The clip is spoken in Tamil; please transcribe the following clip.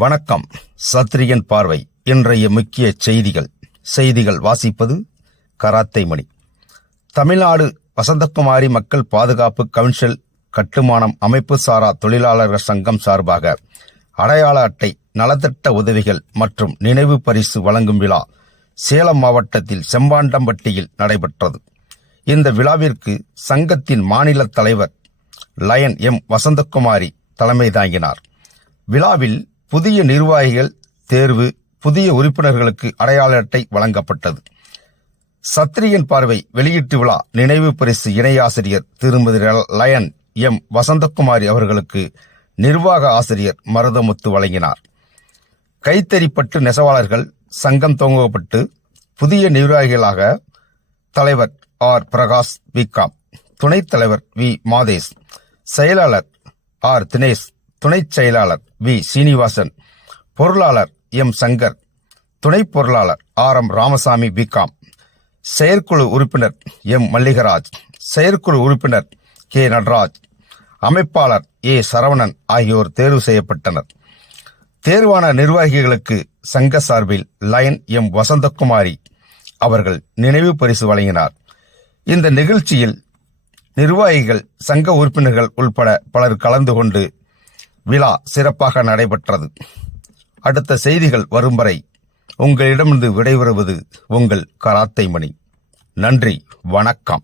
வணக்கம். சத்திரியன் பார்வை. இன்றைய முக்கிய செய்திகள் வாசிப்பது கராத்தை மணி. தமிழ்நாடு வசந்தகுமாரி மக்கள் பாதுகாப்பு கவுன்சில் கட்டுமானம் அமைப்பு சாரா தொழிலாளர்கள் சங்கம் சார்பாக அடையாள அட்டை, நலத்திட்ட உதவிகள் மற்றும் நினைவு பரிசு வழங்கும் விழா சேலம் மாவட்டத்தில் செம்பாண்டம்பட்டியில் நடைபெற்றது. இந்த விழாவிற்கு சங்கத்தின் மாநில தலைவர் லயன் எம் வசந்தகுமாரி தலைமை தாங்கினார். விழாவில் புதிய நிர்வாகிகள் தேர்வு, புதிய உறுப்பினர்களுக்கு அடையாள அட்டை வழங்கப்பட்டது. சத்திரியன் பார்வை வெளியீட்டு விழா நினைவு பரிசு இணை ஆசிரியர் திருமதி லயன் எம் வசந்தகுமாரி அவர்களுக்கு நிர்வாக ஆசிரியர் மருதமுத்து வழங்கினார். கைத்தறிப்பட்டு நெசவாளர்கள் சங்கம் துவங்கப்பட்டு புதிய நிர்வாகிகளாக தலைவர் ஆர் பிரகாஷ் பிகாம், துணைத் தலைவர் வி மாதேஷ், செயலாளர் ஆர் தினேஷ், துணைச் செயலாளர் வி சீனிவாசன், பொருளாளர் எம் சங்கர், துணை பொருளாளர் ஆர் எம் ராமசாமி பிகாம், செயற்குழு உறுப்பினர் எம் மல்லிகராஜ், செயற்குழு உறுப்பினர் கே நடராஜ், அமைப்பாளர் ஏ சரவணன் ஆகியோர் தேர்வு செய்யப்பட்டனர். தேர்வான நிர்வாகிகளுக்கு சங்க சார்பில் லயன் எம் வசந்தகுமாரி அவர்கள் நினைவு பரிசு வழங்கினார். இந்த நிகழ்ச்சியில் நிர்வாகிகள், சங்க உறுப்பினர்கள் உட்பட பலர் கலந்து கொண்டு விழா சிறப்பாக நடைபெற்றது. அடுத்த செய்திகள் வரும் வரை உங்களிடமிருந்து விடைபெறுவது உங்கள் கராத்தை மணி. நன்றி, வணக்கம்.